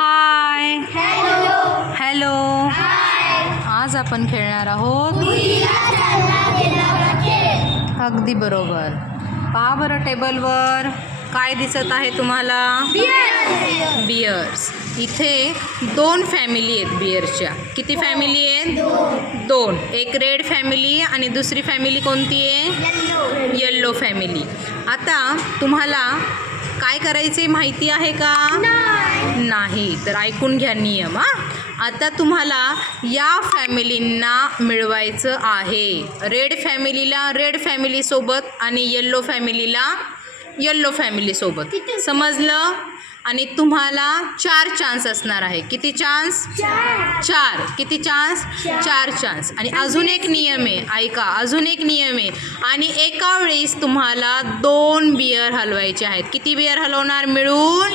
Hi hello आज आपण खेळणार आहोत अगदी बरोबर. पहा बरं टेबलवर. काय दिसत आहे तुम्हाला? बियर्स इथे दोन फॅमिली आहेत बियरच्या किती फॅमिली आहेत? दोन. एक रेड फॅमिली आणि दुसरी फॅमिली कोणती आहे? येल्लो फॅमिली आता तुम्हाला काय करायचे माहिती आहे का? नाही. तर ऐकून घ्या नियम हा. आता तुम्हाला या फॅमिलींना मिळवायचं आहे. रेड फॅमिलीला रेड फॅमिलीसोबत आणि येल्लो फॅमिलीला येल्लो फॅमिलीसोबत समजलं? आणि तुम्हाला चार चान्स असणार आहे. किती चान्स चार. किती चान्स चार चान्स आणि अजून एक नियम आहे ऐका अजून एक नियम आहे. आणि एका वेळेस तुम्हाला दोन बियर हलवायचे आहेत. किती बियर हलवणार मिळून?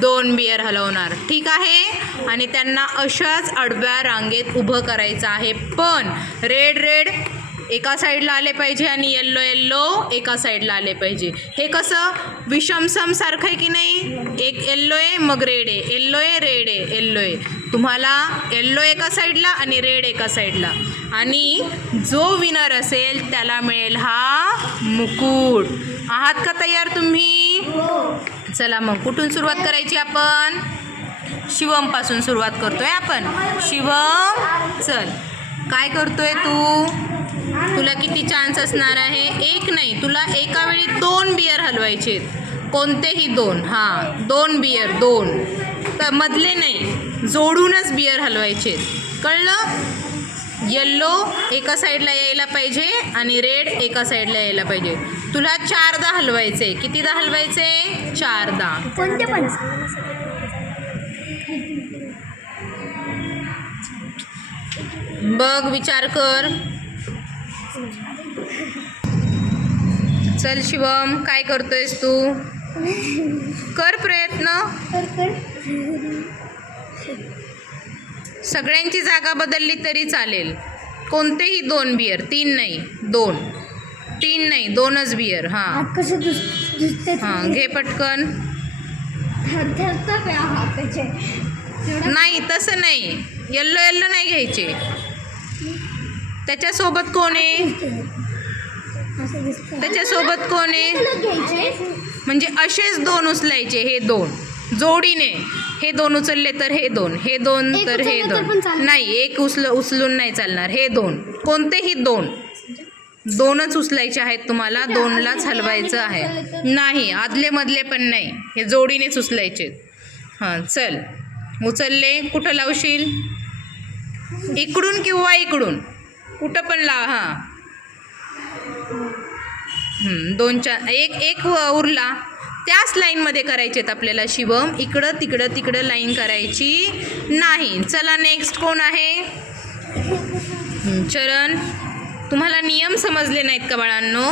दोन बियर हलवणार. ठीक आहे? आणि त्यांना अशाच आडव्या रांगेत उभं करायचं आहे. पण रेड रेड एका साईडला आले पाहिजे आणि येल्लो येल्लो एका साईडला आले पाहिजे. हे कसं? विषमसम सारखं आहे की नाही? एक येल्लो आहे मग रेड आहे. येल्लो आहे रेड आहे. येल्लो आहे. तुम्हाला येल्लो एका साईडला आणि रेड एका साईडला. आणि जो विनर असेल त्याला मिळेल हा मुकुट. आहात का तयार तुम्ही? चला मग कुठून सुरुवात करायची आपण? शिवमपासून सुरुवात करतोय आपण. शिवम चल. काय करतोय तू? तुला किती चान्स असणार आहे? एक नाही. तुला एका वेळी दोन बियर हलवायचे कोणतेही दोन. हां दोन बियर दोन. तर मधले नाही. जोडूनच बियर हलवायचे कळलं? येल्लो एका साईडला यायला पाहिजे आणि रेड एका साईडला यायला पाहिजे. तुला चारदा हलवायचे कितीदा हलवायचे? चारदा. कोणते पण बघ विचार कर. चल शिवम काय करतोयस तू? कर प्रयत्न. सगळ्यांची जागा बदलली तरी चालेल. कोणतेही दोन बियर तीन नाही दोन. तीन नाही दोनच बियर हां. हां घे पटकन. नाही तसं नाही. येल्लो येल्लो नाही घ्यायचे. त्याच्यासोबत कोण आहे? त्याच्यासोबत कोण आहे? म्हणजे असेच दोन उचलायचे हे दोन. जोडीने. हे दोन उचलले तर हे दोन. हे दोन तर हे दोन. नाही एक उचल उचलून नाही चालणार. हे दोन. कोणतेही दोन. दोनच उचलायचे आहेत तुम्हाला. दोनलाच हलवायचं आहे. नाही आदले मधले पण नाही. हे जोडीनेच उचलायचे. हां चल. उचलले. कुठं लावशील? इकडून किंवा इकडून? कुठं पण लाव हं, दोन चार एक एक व- उरला. त्याच लाईनमध्ये करायचे आहेत आपल्याला शिवम. इकडं तिकडं तिकडं लाईन करायची नाही. चला नेक्स्ट कोण आहे? चरण. तुम्हाला नियम समजले नाहीत का बाळांनो?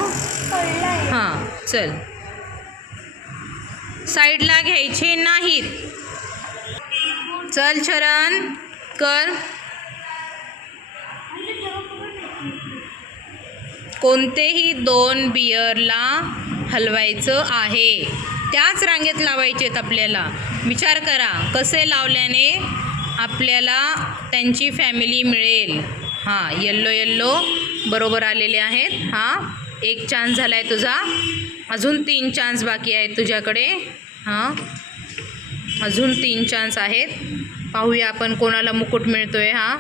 हां चल. साईडला घ्यायचे नाहीत. चल चरण. कर. कोणतेही दोन बियरला हलवायचं आहे. त्याच रांगेत लावायचे आहेत आपल्याला. विचार करा कसे लावल्याने आपल्याला त्यांची फॅमिली मिळेल? हां येल्लो येल्लो बरोबर आलेले आहेत. हां एक चान्स झाला आहे तुझा. अजून तीन चान्स बाकी आहेत तुझ्याकडे. हां अजून तीन चान्स आहेत. पाहूया आपण कोणाला मुकुट मिळतो आहे हा.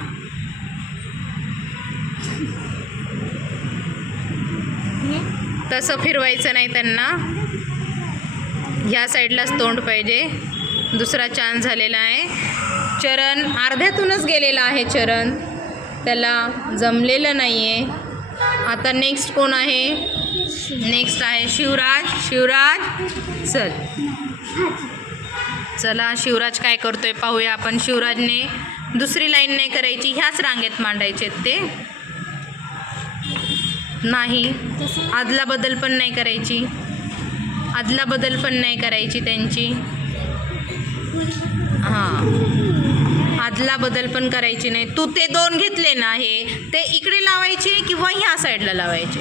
तसं फिरवायचं नाही त्यांना. ह्या साईडलाच तोंड पाहिजे. दुसरा चान्स झालेला आहे. चरण अर्ध्यातूनच गेलेला आहे चरण. त्याला जमलेलं नाही आहे आता नेक्स्ट कोण आहे? नेक्स्ट आहे शिवराज. शिवराज चल. चला शिवराज काय करतोय पाहूया आपण. शिवराजने दुसरी लाईन नाही करायची. ह्याच रांगेत मांडायचे ते. नाही. आदला बदल पण नाही करायची. आदला बदल पण नाही करायची त्यांची. हां. आदला बदल पण करायची नाही. तू ते दोन घेतले ना हे ते इकडे लावायचे किंवा ह्या साईडला लावायचे?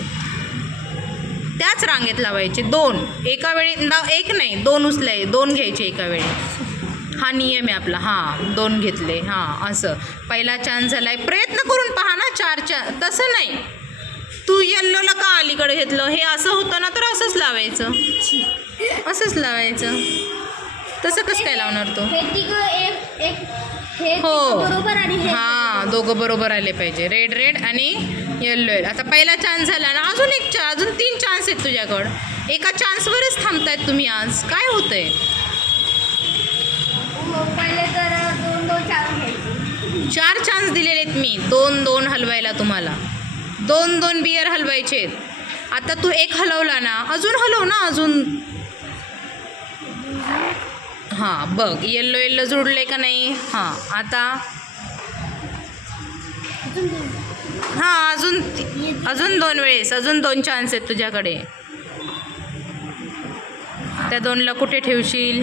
त्याच रांगेत लावायचे दोन. एका वेळी ना एक नाही दोन उचलाय दोन घ्यायचे एका वेळी. हा नियम आहे आपला. हां दोन घेतले. हां असं. पहिला चान्स झाला आहे प्रयत्न करून पहा ना चार चार तसं नाही. तू येल्लोला का अलीकडे घेतलं? हे असं होतं ना तर असंच लावायचं. असंच लावायचं. तसं कसं काय लावणार तू? हे हे हो. हे हां दोघं बरोबर आले पाहिजे. रेड रेड आणि येल्लो येल्लो आता पहिला चान्स झाला ना अजून एक चा अजून तीन चान्स आहेत तुझ्याकडं. एका चान्सवरच थांबतायत तुम्ही आज. काय होतंय? हो, चार चान्स दिलेले आहेत मी. दोन दोन हलवायला तुम्हाला. दोन दोन बियर हलवायचे. आता तू एक हलवला ना अजून हलव ना अजून. हां बघ येल्लो येल्लो जुडले का नाही? हां आता. हां अजून अजून दोन वेळेस अजून दोन चान्स आहेत तुझ्याकडे. त्या दोनला कुठे ठेवशील?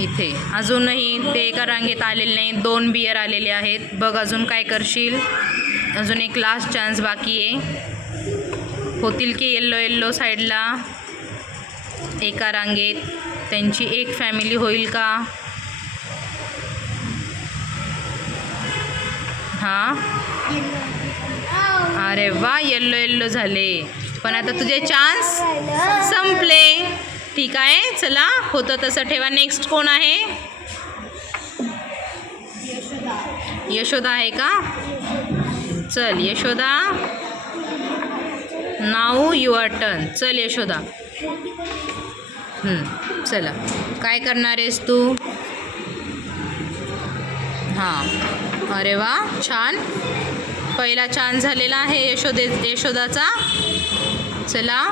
इथे. अजूनही ते एका रांगेत आलेले नाही दोन बियर आलेले आहेत. बघ अजून काय करशील? अजून एक लास्ट चान्स बाकी आहे. होतील की येल्लो येल्लो साईडला एका रांगेत. त्यांची एक फॅमिली होईल का? हां? अरे वा येल्लो येल्लो झाले. पण आता तुझे चान्स संपले. ठीक आहे चला होतं तसं ठेवा. नेक्स्ट कोण आहे? यशोदा आहे का? चल यशोदा. नाऊ युअर टर्न चल यशोदा. चला. काय करणार आहेस तू? हां. अरे वा छान. पहिला चान्स झालेला आहे यशोदे यशोदाचा. चला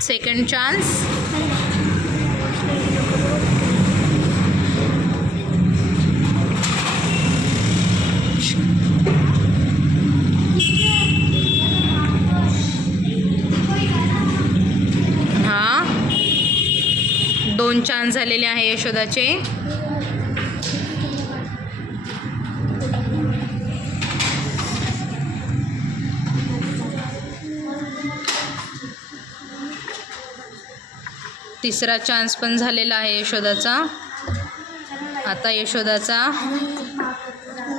सेकंड चान्स हां दोन चान्स झालेले आहे यशोदाचे. तिसरा चान्स पण झालेला आहे यशोदाचा. आता यशोदाचा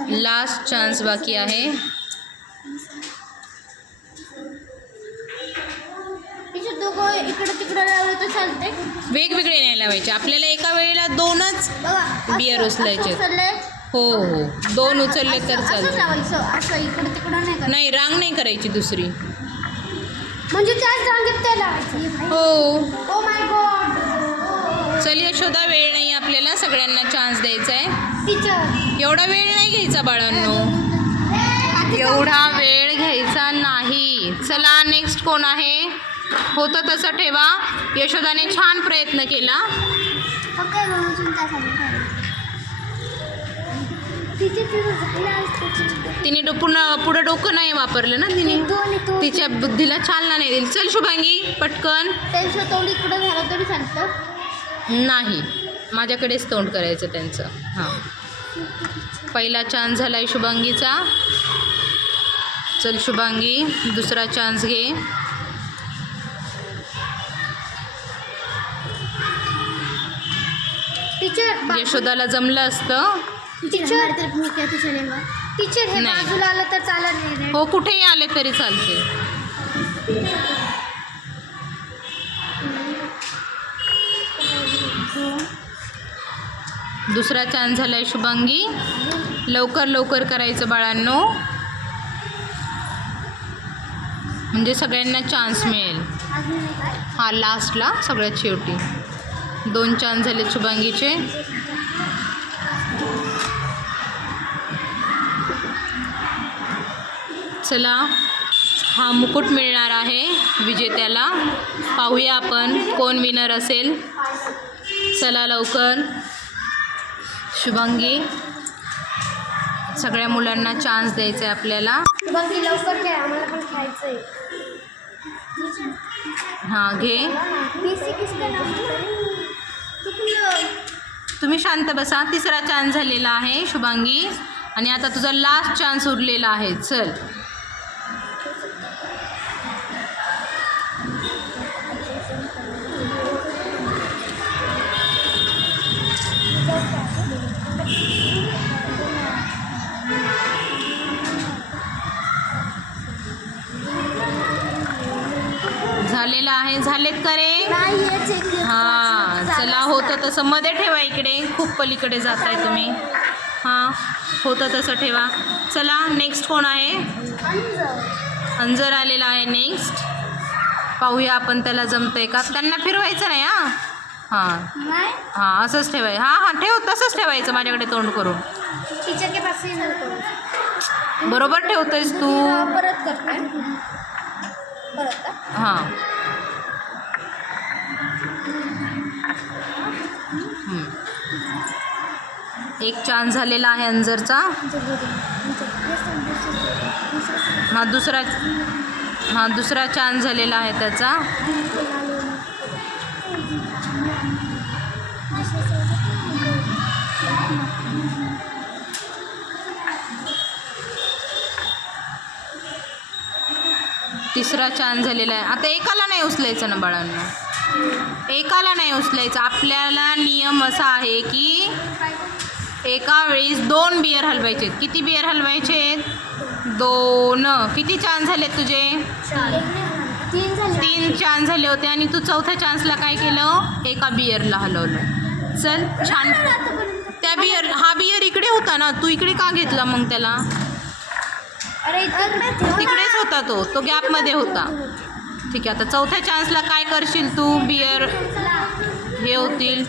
लास्ट चान्स बाकी आहे. तर चालते वेगवेगळे नाही लावायचे. आपल्याला एका वेळेला दोनच बघा बियर उचलायचे. हो हो. दोन उचलले तर चालते. लावायचं. असं इकडं तिकडं नाही. नाही रांग नाही करायची दुसरी. म्हणजे त्याच रांगेत ते लावायचं. हो गॉड चल यशोदा वेळ नाही आपल्याला. सगळ्यांना चान्स द्यायचा आहे. टीचर एवढा वेळ नाही घ्यायचा बाळांनो. एवढा वेळ घ्यायचा नाही. चला नेक्स्ट कोण आहे? होतं तसं ठेवा. यशोदाने छान प्रयत्न केला. तिने पुन्हा पुढं डोकं नाही वापरलं ना तिने? तिच्या बुद्धीला चालना नाही दिली. चल शुभांगी पटकन. नाही. माझ्याकडेच तोंड करायचं त्यांचं. हां. पहिला चान्स झाला आहे शुभांगीचा. चल शुभांगी दुसरा चान्स घे. टीचर यशोदाला जमलं असतं. टीचर टीचर हे नाही. बाजूला आलं तर चालत नाही रे. हो कुठेही आले तरी चालते. दुसरा चान्स झाला आहे शुभांगी. लवकर लवकर करायचं बाळांनो. म्हणजे सगळ्यांना चान्स मिळेल. अजून हा लास्टला सगळ्यात शेवटी. दोन चान्स झाले शुभांगीचे. चला हा मुकुट मिळणार आहे विजेत्याला. पाहूया आपण कोण विनर असेल. चला लवकर. शुभांगी सगळ्या मुलांना चान्स द्यायचा आहे आपल्याला. लवकर आम्हाला पण खायचंय. हां घे. तुम्ही शांत बसा. तिसरा चान्स झालेला आहे शुभांगी. आणि आता तुझा लास्ट चान्स उरलेला आहे. चल. झालेत का रे? हां चला होतं तसं. मध्ये ठेवा इकडे. खूप पलीकडे जात आहे तुम्ही. हां होतं तसं ठेवा. चला नेक्स्ट कोण आहे? अंजर आलेला आहे नेक्स्ट पाहूया आपण त्याला जमतंय का? त्यांना फिरवायचं नाही हां? हां. हां असंच ठेवायचं हां हां ठेव तसंच ठेवायचं माझ्याकडे तोंड करून. बरोबर ठेवतोयस तू. परत परत का हां एक चान्स झालेला आहे अंजरचा. हा दुसरा हा दुसरा चान्स झालेला आहे त्याचा. तिसरा चान्स झालेला आहे. आता एकाला नाही उचलायचं ना बाळांना. एकाला नाही उचलायचं. आपल्याला नियम असा आहे की एका वेळेस दोन बियर हलवायचे किती बियर हलवायचे दोन. किती चान्स झाले तुझे? तीन तीन चान्स झाले होते आणि तू चौथ्या चान्सला काय केलं? एका बियरला हलवलं. चल छान. त्या बियर हा बियर इकडे होता ना. तू इकडे का घेतला मग त्याला? अरे तिकडेच होता तो. तो गॅपमध्ये होता. ठीक आहे आता चौथ्या चान्सला काय करशील तू? बियर हे होतील.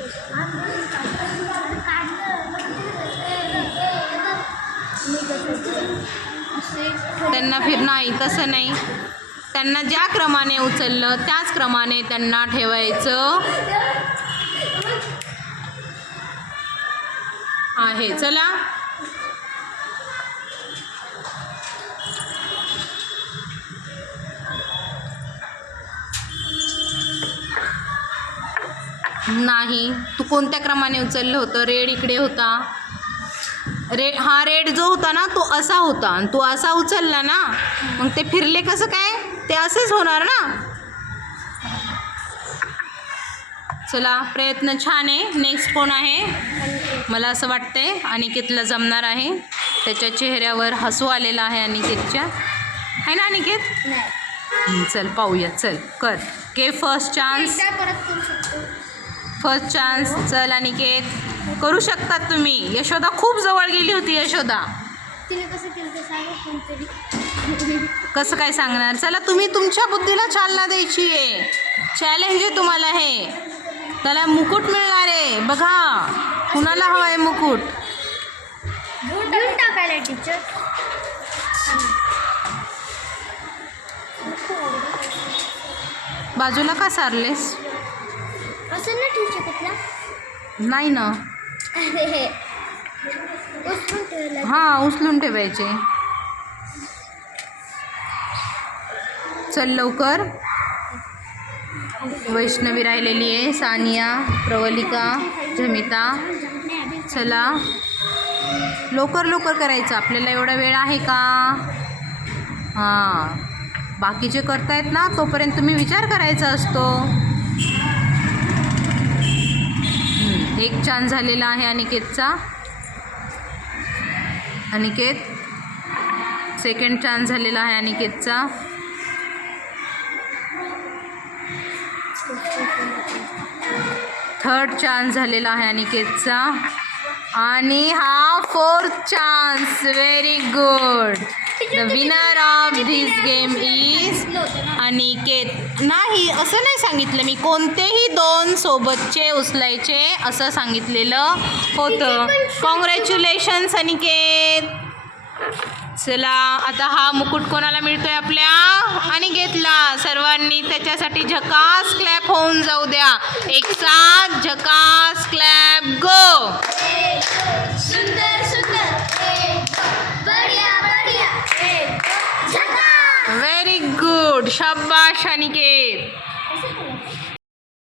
त्यांना फिर नाही तसं नाही. त्यांना ज्या क्रमाने उचललं त्याच क्रमाने त्यांना ठेवायचं आहे. चला. नाही. तू कोणत्या क्रमाने उचललं होतं? रेड इकडे होता. रे हा रेड जो होता ना तो असा होता. आणि तो असा उचलला ना मग ते फिरले कसं काय? ते असेच होणार ना? चला प्रयत्न छान आहे. नेक्स्ट कोण आहे? मला असं वाटतंय अनिकेतला जमणार आहे. त्याच्या चेहऱ्यावर हसू आलेला आहे अनिकेतच्या. आहे ना अनिकेत? चल पाहूया. चल कर. के फर्स्ट चान्स परत करू शकतो. फर्स्ट चान्स चल अनिकेत करू शकतात तुम्ही. यशोदा खूप जवळ गेली होती यशोदा. कसं काय सांगणार? चला तुम्ही तुमच्या बुद्धीला चालना द्यायची आहे. चॅलेंज आहे तुम्हाला हे. त्याला मुकुट मिळणार आहे. बघा कुणाला हवा आहे मुकुट टाकायला टीचर बाजूला का सारलेस? असं ना ठेवू शकत ना? नाही ना. अरे. उचलून ठेवलं हां उचलून ठेवायचे. चल लवकर. वैष्णवी राहिलेली आहे सानिया प्रवलिका झमिता चला. लवकर लवकर करायचं. आपल्याला एवढा वेळ आहे का? हां. बाकीचे करतायत ना? तोपर्यंत तुम्ही विचार करायचा असतो हं, एक चान्स झालेला आहे अनिकेतचा. अनिकेत सेकंड चान्स झालेला आहे अनिकेतचा. थर्ड चान्स झालेला आहे अनिकेतचा. आणि हा fourth chance very good the winner of this game is Aniket. नाही असं नाही सांगितलं मी. कोणतेही दोन सोबतचे उचलायचे असं सांगितलेलं होतं. कॉंग्रॅच्युलेशन्स अनिकेत. चला आता हा मुकुट कोणाला मिळतोय आपल्या? आणि घेतला सर्वांनी त्याच्यासाठी झकास क्लॅप होऊन जाऊ द्या. एक साथ झकास क्लॅप गो सुंदर सुंदर. গুড সাব্বাস সানিকেত